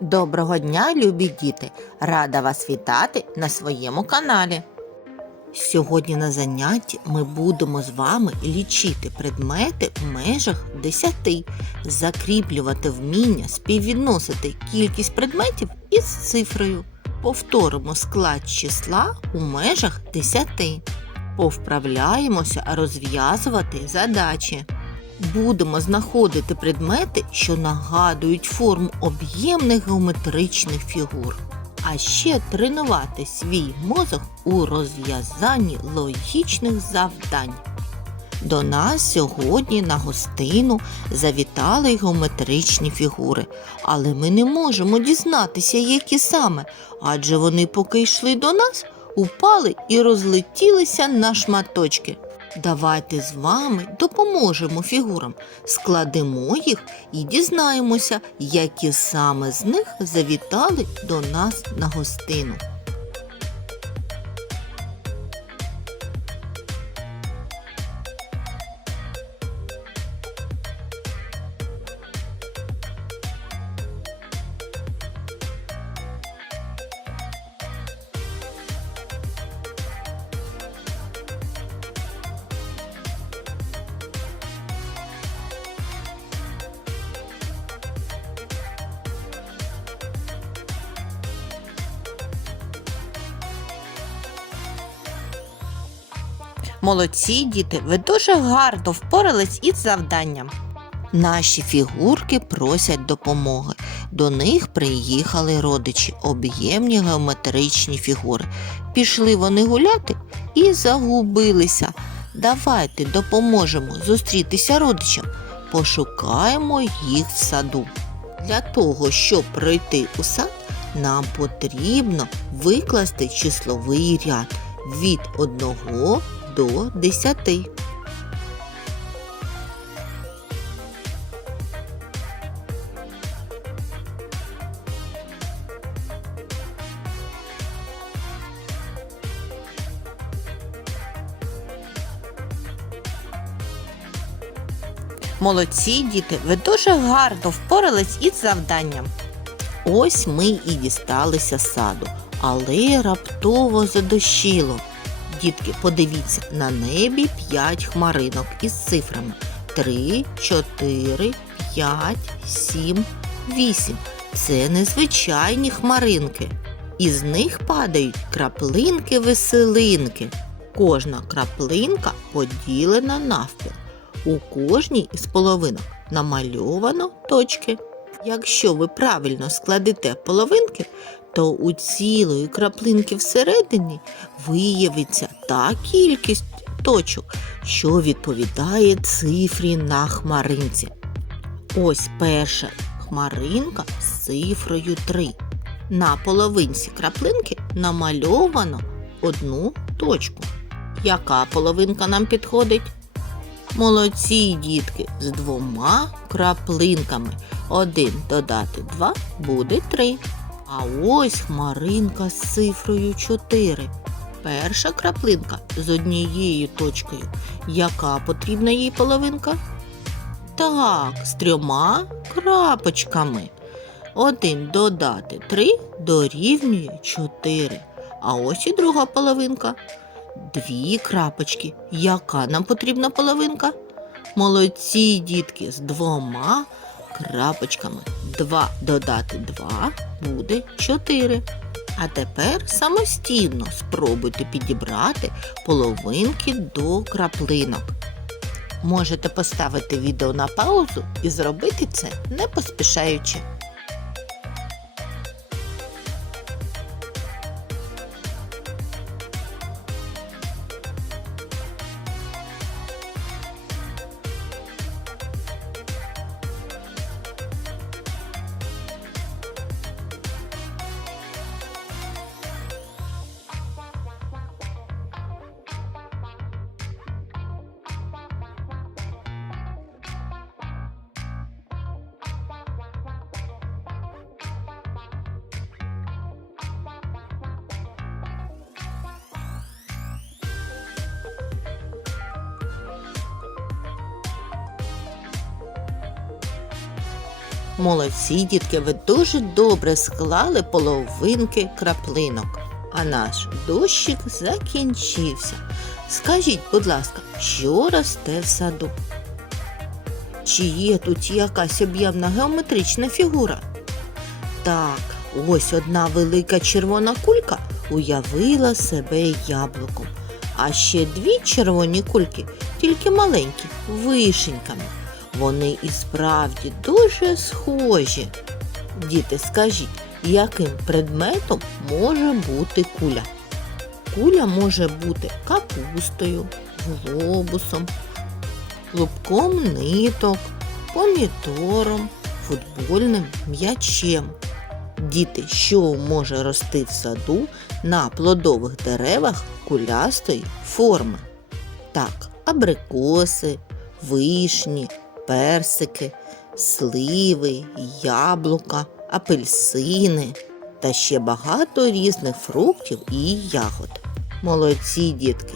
Доброго дня, любі діти! Рада вас вітати на своєму каналі. Сьогодні на занятті ми будемо з вами лічити предмети в межах 10, закріплювати вміння співвідносити кількість предметів із цифрою. Повторимо склад числа у межах 10. Повправляємося розв'язувати задачі. Будемо знаходити предмети, що нагадують форму об'ємних геометричних фігур. А ще тренувати свій мозок у розв'язанні логічних завдань. До нас сьогодні на гостину завітали геометричні фігури, але ми не можемо дізнатися, які саме, адже вони, поки йшли до нас, упали і розлетілися на шматочки. Давайте з вами допоможемо фігурам, складемо їх і дізнаємося, які саме з них завітали до нас на гостину. Молодці діти, ви дуже гарно впорались із завданням. Наші фігурки просять допомоги. До них приїхали родичі, об'ємні геометричні фігури. Пішли вони гуляти і загубилися. Давайте допоможемо зустрітися родичам. Пошукаємо їх в саду. Для того, щоб пройти у сад, нам потрібно викласти числовий ряд від 1 до 10. Молодці діти, ви дуже гарно впорались із завданням. Ось ми і дісталися саду, але раптово задощило. Дітки, подивіться, на небі 5 хмаринок із цифрами 3, 4, 5, 7, 8. Це незвичайні хмаринки. Із них падають краплинки-веселинки. Кожна краплинка поділена навпіл. У кожній із половинок намальовано точки. Якщо ви правильно складете половинки, то у цілої краплинки всередині виявиться та кількість точок, що відповідає цифрі на хмаринці. Ось перша хмаринка з цифрою 3. На половинці краплинки намальовано одну точку. Яка половинка нам підходить? Молодці дітки з двома краплинками. Один додати два буде три. А ось хмаринка з цифрою 4. Перша краплинка з однією точкою. Яка потрібна їй половинка? Так, з трьома крапочками. Один додати 3 дорівнює 4. А ось і друга половинка. Дві крапочки. Яка нам потрібна половинка? Молодці дітки з двома крапочками. 2 додати 2 буде 4. А тепер самостійно спробуйте підібрати половинки до краплинок. Можете поставити відео на паузу і зробити це не поспішаючи. Молодці, дітки, ви дуже добре склали половинки краплинок. А наш дощик закінчився. Скажіть, будь ласка, що росте в саду? Чи є тут якась об'ємна геометрична фігура? Так, ось одна велика червона кулька уявила себе яблуком, а ще дві червоні кульки, тільки маленькі, вишеньками. Вони і справді дуже схожі. Діти, скажіть, яким предметом може бути куля? Куля може бути капустою, глобусом, клубком ниток, помідором, футбольним м'ячем. Діти, що може рости в саду на плодових деревах кулястої форми? Так, абрикоси, вишні, персики, сливи, яблука, апельсини та ще багато різних фруктів і ягод. Молодці, дітки!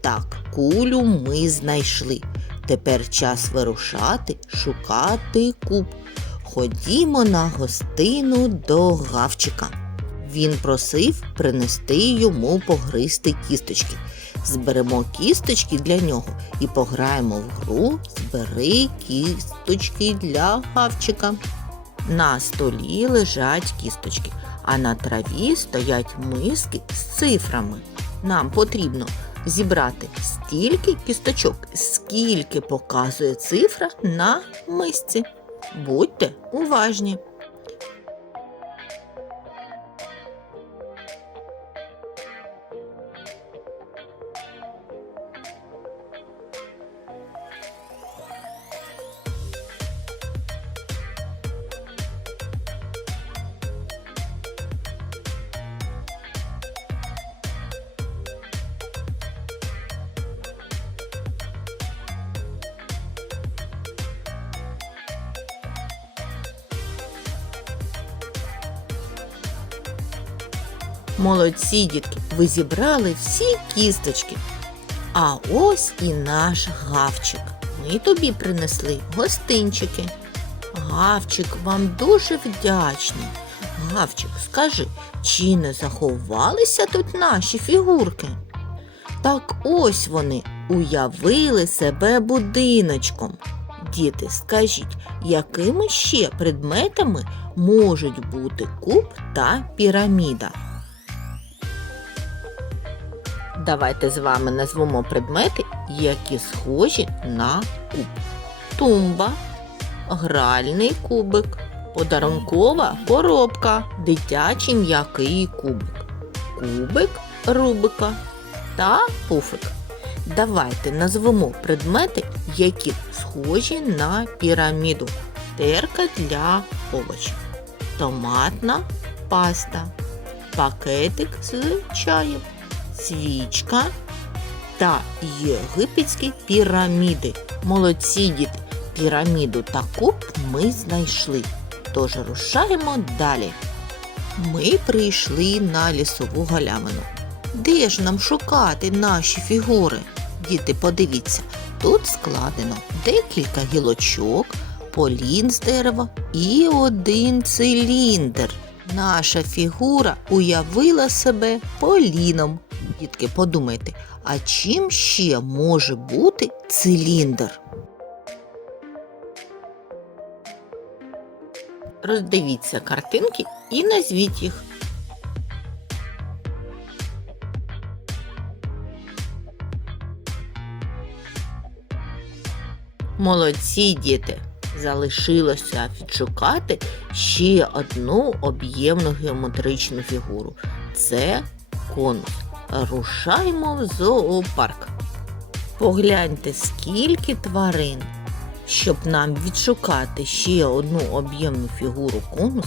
Так, кулю ми знайшли. Тепер час вирушати, шукати куб. Ходімо на гостину до гавчика. Він просив принести йому погристи кісточки. Зберемо кісточки для нього і пограємо в гру Збери кісточки для гавчика. На столі лежать кісточки, а на траві стоять миски з цифрами. Нам потрібно зібрати стільки кісточок, скільки показує цифра на мисці. Будьте уважні. Молодці, дітки, ви зібрали всі кісточки. А ось і наш гавчик. Ми тобі принесли гостинчики. Гавчик вам дуже вдячний. Гавчик, скажи, чи не заховалися тут наші фігурки? Так ось вони уявили себе будиночком. Діти, скажіть, якими ще предметами можуть бути куб та піраміда? Давайте з вами назвемо предмети, які схожі на куб. Тумба, гральний кубик, подарункова коробка, дитячий м'який кубик, кубик Рубика та пуфик. Давайте назвемо предмети, які схожі на піраміду. Терка для овочів, томатна паста, пакетик з чаєм свічка та єгипетські піраміди. Молодці діти, піраміду та куб ми знайшли. Тож рушаємо далі. Ми прийшли на лісову галявину. Де ж нам шукати наші фігури? Діти, подивіться, тут складено декілька гілочок, полін з дерева і один циліндр. Наша фігура уявила себе поліном. Дітки, подумайте, а чим ще може бути циліндр? Роздивіться картинки і назвіть їх. Молодці діти! Залишилося відшукати ще одну об'ємну геометричну фігуру. Це конус. Рушаймо в зоопарк. Погляньте, скільки тварин. Щоб нам відшукати ще одну об'ємну фігуру конус,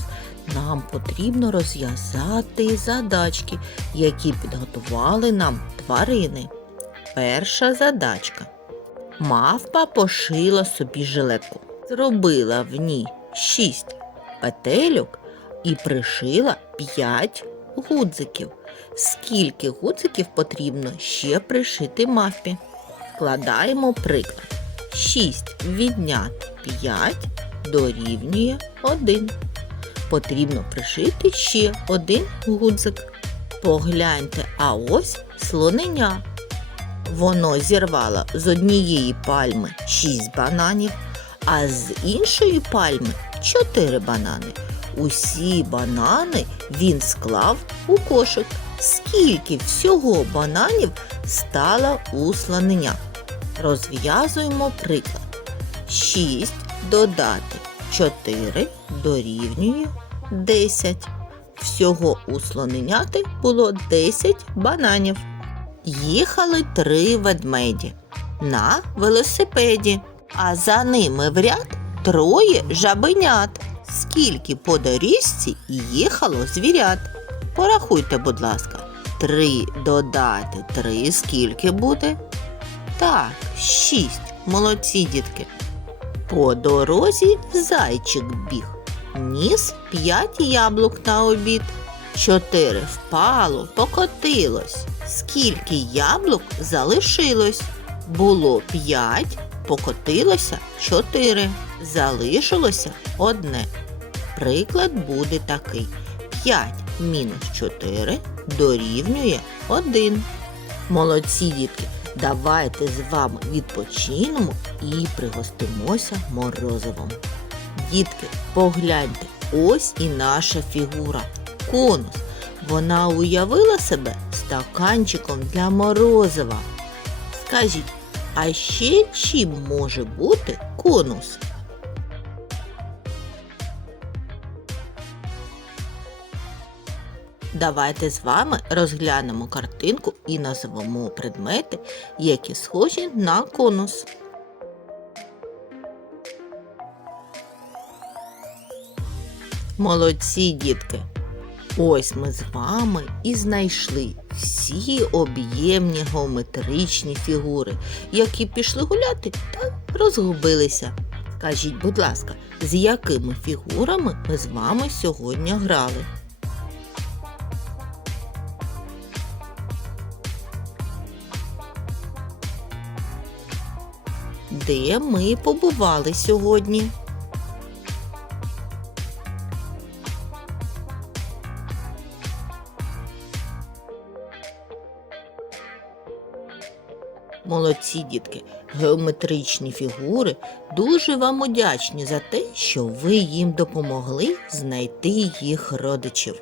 нам потрібно розв'язати задачки, які підготували нам тварини. Перша задачка. Мавпа пошила собі жилетку. Зробила в ній шість петельок і пришила п'ять гудзиків. Скільки гудзиків потрібно ще пришити мавпі? Складаємо приклад. 6 відняти 5 дорівнює 1. Потрібно пришити ще один гудзик. Погляньте, а ось слоненя. Воно зірвало з однієї пальми 6 бананів, а з іншої пальми 4 банани. Усі банани він склав у кошик. Скільки всього бананів стало у слоненя? Розв'язуємо приклад. 6 додати 4 дорівнює 10. Всього у слоненяти було 10 бананів. Їхали три ведмеді на велосипеді, а за ними в ряд троє жабенят. Скільки по доріжці їхало звірят? Порахуйте, будь ласка. Три додати три скільки буде? Так, шість. Молодці, дітки. По дорозі зайчик біг. Ніс п'ять яблук на обід. Чотири впало, покотилось. Скільки яблук залишилось? Було п'ять, покотилося чотири. Залишилося одне. Приклад буде такий: 5 мінус 4 дорівнює 1. Молодці дітки, давайте з вами відпочинемо і пригостимося морозивом. Дітки, погляньте, ось і наша фігура. Конус. Вона уявила себе стаканчиком для морозива. Скажіть, а ще чим може бути конус? Давайте з вами розглянемо картинку і назвемо предмети, які схожі на конус. Молодці, дітки! Ось ми з вами і знайшли всі об'ємні геометричні фігури, які пішли гуляти та розгубилися. Скажіть, будь ласка, з якими фігурами ми з вами сьогодні грали? Де ми побували сьогодні? Молодці дітки, геометричні фігури дуже вам удячні за те, що ви їм допомогли знайти їх родичів.